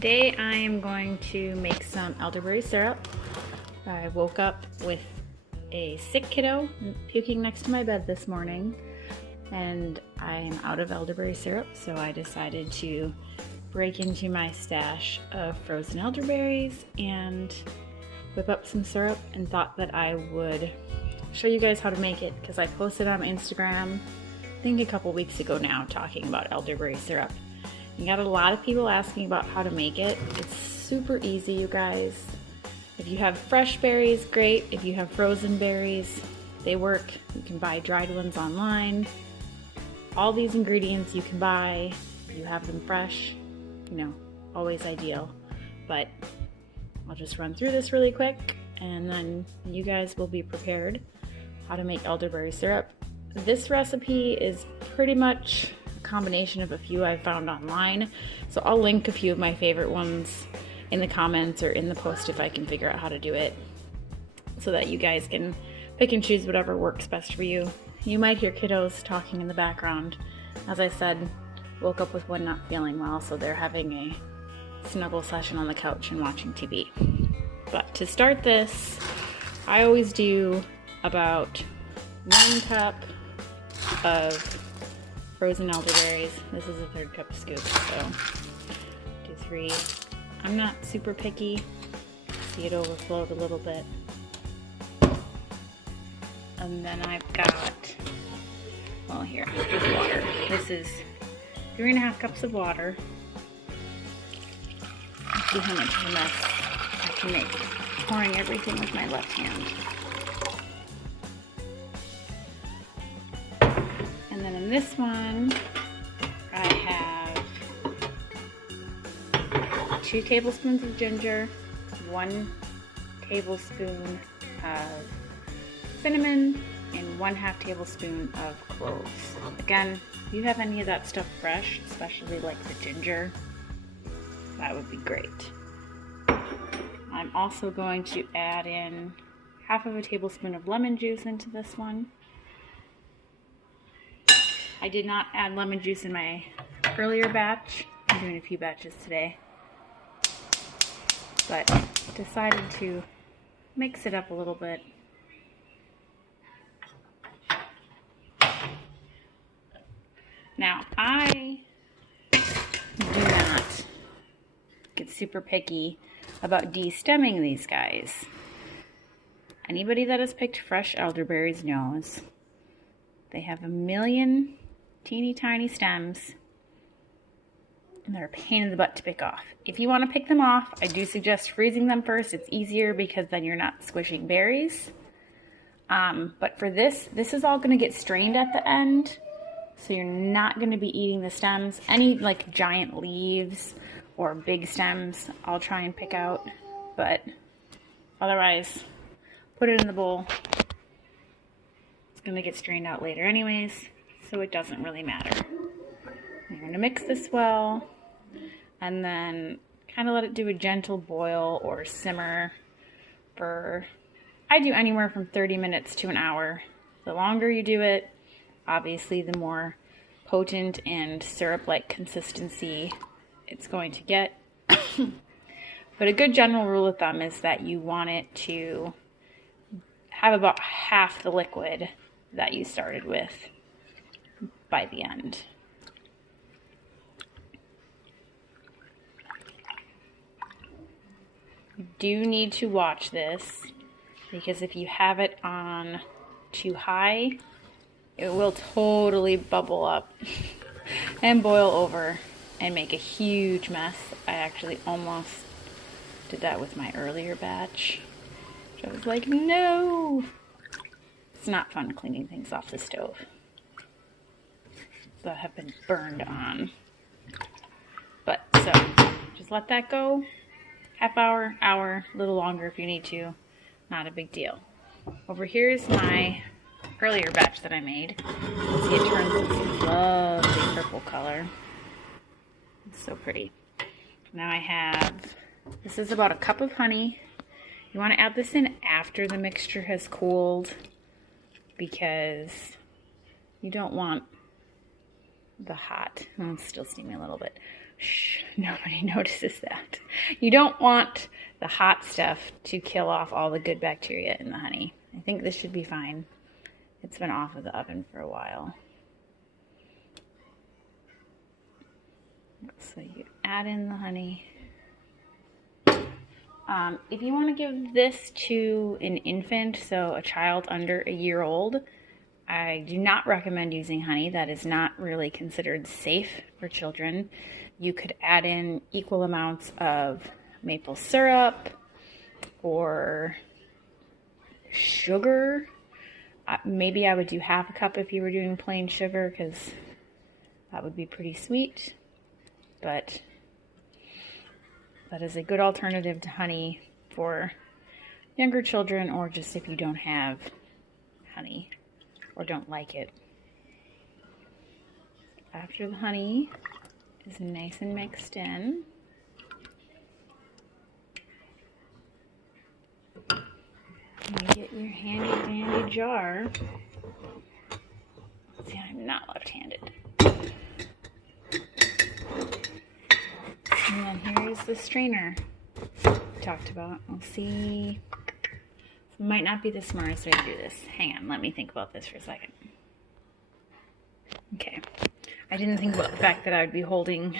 Today I am going to make some elderberry syrup. I woke up with a sick kiddo puking next to my bed this morning, and I am out of elderberry syrup, so I decided to break into my stash of frozen elderberries and whip up some syrup, and thought that I would show you guys how to make it because I posted on Instagram, I think a couple weeks ago now, talking about elderberry syrup. You got a lot of people asking about how to make it. It's super easy, you guys. If you have fresh berries, great. If you have frozen berries, they work. You can buy dried ones online. All these ingredients you can buy. If you have them fresh, always ideal. But I'll just run through this really quick, and then you guys will be prepared how to make elderberry syrup. This recipe is pretty much combination of a few I found online, so I'll link a few of my favorite ones in the comments or in the post if I can figure out how to do it, so that you guys can pick and choose whatever works best for you. You might hear kiddos talking in the background. As I said, woke up with one not feeling well, so they're having a snuggle session on the couch and watching TV. But to start this, I always do about 1 cup of frozen elderberries. This is a 1/3 cup scoop, so do 3. I'm not super picky. See, it overflowed a little bit. And then I've got, here, just water. This is 3.5 cups of water. Let's see how much of a mess I can make pouring everything with my left hand. And then in this one, I have 2 tablespoons of ginger, 1 tablespoon of cinnamon, and 1/2 tablespoon of cloves. Again, if you have any of that stuff fresh, especially like the ginger, that would be great. I'm also going to add in 1/2 tablespoon of lemon juice into this one. I did not add lemon juice in my earlier batch. I'm doing a few batches today, but decided to mix it up a little bit. Now, I do not get super picky about de-stemming these guys. Anybody that has picked fresh elderberries knows they have a million teeny tiny stems, and they're a pain in the butt to pick off. If you want to pick them off, I do suggest freezing them first. It's easier because then you're not squishing berries. But for this is all going to get strained at the end, so you're not going to be eating the stems. Any like giant leaves or big stems, I'll try and pick out, but otherwise, put it in the bowl. It's going to get strained out later anyways, so it doesn't really matter. I'm going to mix this well, and then kind of let it do a gentle boil or simmer for, I do anywhere from 30 minutes to an hour. The longer you do it, obviously the more potent and syrup-like consistency it's going to get. But a good general rule of thumb is that you want it to have about half the liquid that you started with by the end. You do need to watch this, because if you have it on too high, it will totally bubble up and boil over and make a huge mess. I actually almost did that with my earlier batch. I was like, no! It's not fun cleaning things off the stove that have been burned on. But, so, just let that go. Half hour, hour, a little longer if you need to. Not a big deal. Over here is my earlier batch that I made. See, it turns this lovely purple color. It's so pretty. Now I have, this is about 1 cup of honey. You want to add this in after the mixture has cooled, because you don't want the hot, it's still steaming a little bit. Shh, nobody notices that. You don't want the hot stuff to kill off all the good bacteria in the honey. I think this should be fine. It's been off of the oven for a while. So you add in the honey. If you want to give this to an infant, so a child under a year old, I do not recommend using honey. That is not really considered safe for children. You could add in equal amounts of maple syrup or sugar. Maybe I would do half a cup if you were doing plain sugar, because that would be pretty sweet. But that is a good alternative to honey for younger children, or just if you don't have honey or don't like it. After the honey is nice and mixed in, you get your handy dandy jar. See, I'm not left-handed. And then here's the strainer we talked about. We'll see. It might not be the smartest way to do this. Hang on, let me think about this for a second. Okay. I didn't think about the fact that I would be holding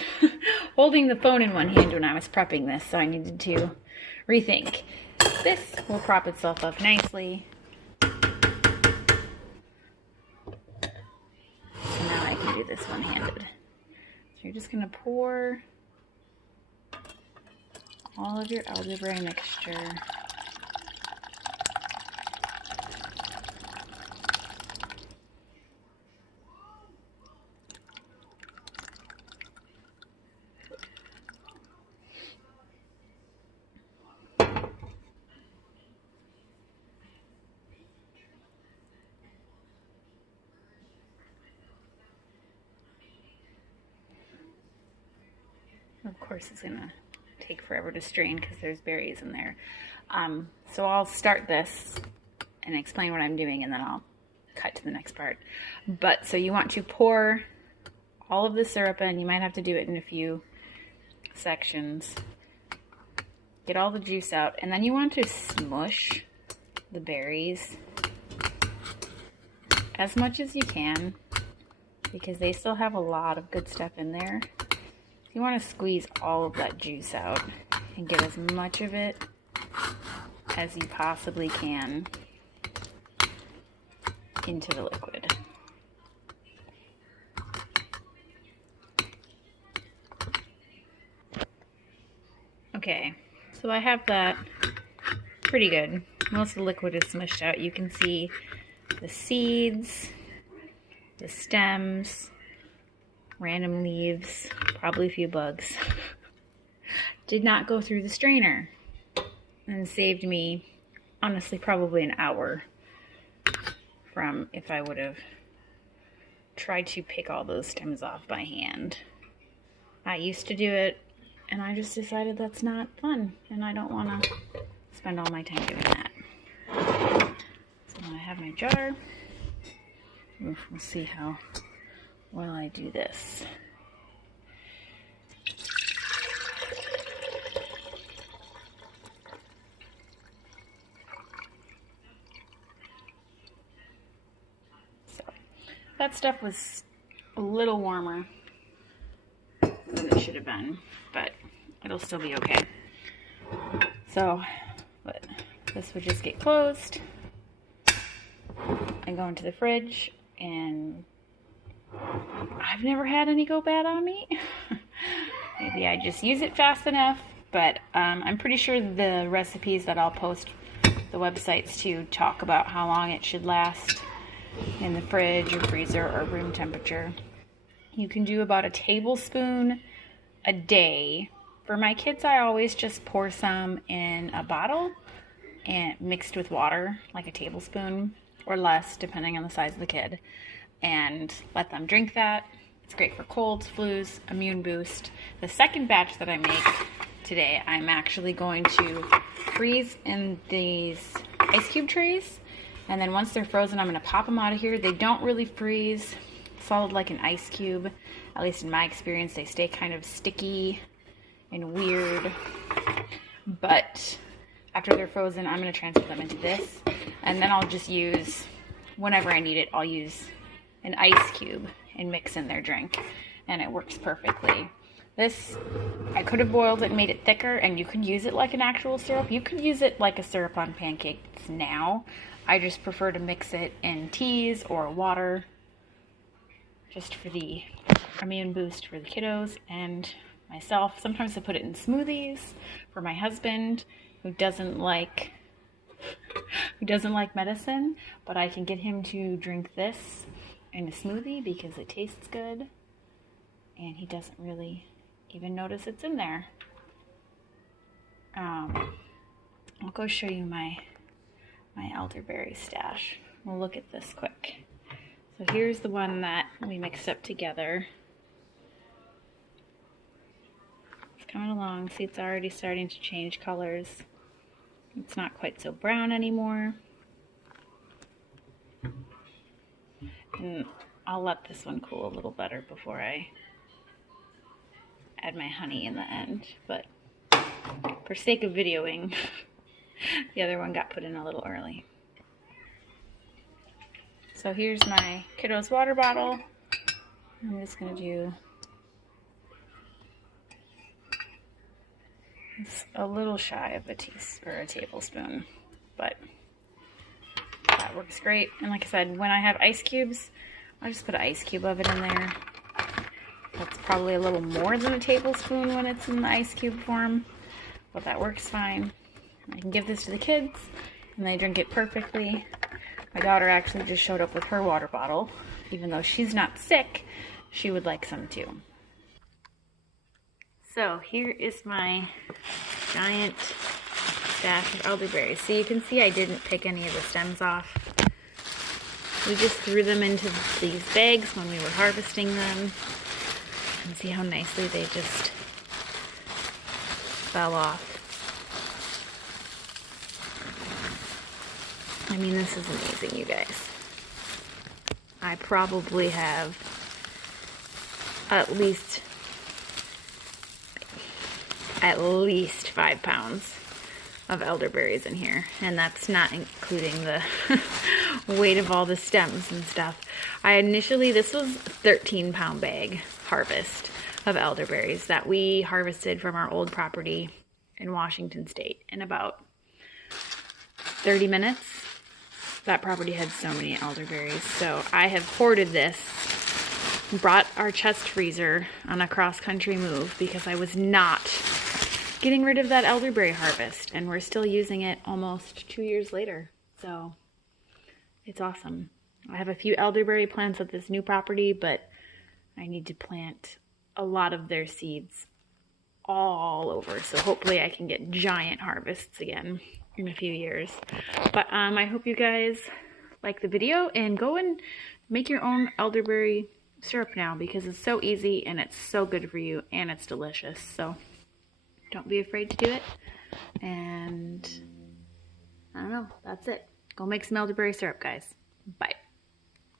the phone in one hand when I was prepping this, so I needed to rethink. This will prop itself up nicely. So now I can do this one-handed. So you're just going to pour all of your elderberry mixture Of course, it's going to take forever to strain because there's berries in there. So I'll start this and explain what I'm doing, and then I'll cut to the next part. But so you want to pour all of the syrup in. You might have to do it in a few sections. Get all the juice out, and then you want to smush the berries as much as you can, because they still have a lot of good stuff in there. You want to squeeze all of that juice out and get as much of it as you possibly can into the liquid. Okay, so I have that pretty good. Most of the liquid is smushed out. You can see the seeds, the stems, random leaves, probably a few bugs. Did not go through the strainer, and saved me, honestly, probably an hour from if I would have tried to pick all those stems off by hand. I used to do it, and I just decided that's not fun, and I don't want to spend all my time doing that. So now I have my jar. We'll see how well I do this. So that stuff was a little warmer than it should have been, but it'll still be okay. So but this would just get closed and go into the fridge, and I've never had any go bad on me. Maybe I just use it fast enough, but I'm pretty sure the recipes that I'll post the websites to talk about how long it should last in the fridge or freezer or room temperature. You can do about a tablespoon a day. For my kids, I always just pour some in a bottle and mixed with water, like a tablespoon or less, depending on the size of the kid, and let them drink that. It's great for colds, flus, immune boost. The second batch that I make today, I'm actually going to freeze in these ice cube trays, and then once they're frozen, I'm going to pop them out of here. They don't really freeze solid like an ice cube. At least in my experience, they stay kind of sticky and weird. But after they're frozen, I'm going to transfer them into this. And then I'll just use, whenever I need it, I'll use an ice cube and mix in their drink. And it works perfectly. This, I could have boiled it and made it thicker, and you could use it like an actual syrup. You could use it like a syrup on pancakes now. I just prefer to mix it in teas or water, just for the immune boost for the kiddos and myself. Sometimes I put it in smoothies for my husband, who doesn't like medicine, but I can get him to drink this in a smoothie because it tastes good, and he doesn't really even notice it's in there. I'll go show you my elderberry stash. We'll look at this quick. So here's the one that we mixed up together. It's coming along. See, it's already starting to change colors. It's not quite so brown anymore. And I'll let this one cool a little better before I add my honey in the end, but for sake of videoing, the other one got put in a little early. So here's my kiddo's water bottle. I'm just gonna do it's a little shy of a tablespoon, but that works great. And like I said, when I have ice cubes, I'll just put an ice cube of it in there. That's probably a little more than a tablespoon when it's in the ice cube form, but that works fine. I can give this to the kids, and they drink it perfectly. My daughter actually just showed up with her water bottle. Even though she's not sick, she would like some too. So here is my giant stash of elderberries. So you can see I didn't pick any of the stems off. We just threw them into these bags when we were harvesting them. And see how nicely they just fell off. I mean, this is amazing, you guys. I probably have at least 5 pounds of elderberries in here, and that's not including the weight of all the stems and stuff. This was a 13-pound bag harvest of elderberries that we harvested from our old property in Washington State in about 30 minutes. That property had so many elderberries. So I have hoarded this, brought our chest freezer on a cross-country move because I was not getting rid of that elderberry harvest, and we're still using it almost 2 years later. So it's awesome. I have a few elderberry plants at this new property, but I need to plant a lot of their seeds all over. So hopefully I can get giant harvests again in a few years. But I hope you guys like the video, and go and make your own elderberry syrup now, because it's so easy and it's so good for you and it's delicious. So don't be afraid to do it. And I don't know, that's it. Go make some elderberry syrup, guys. Bye.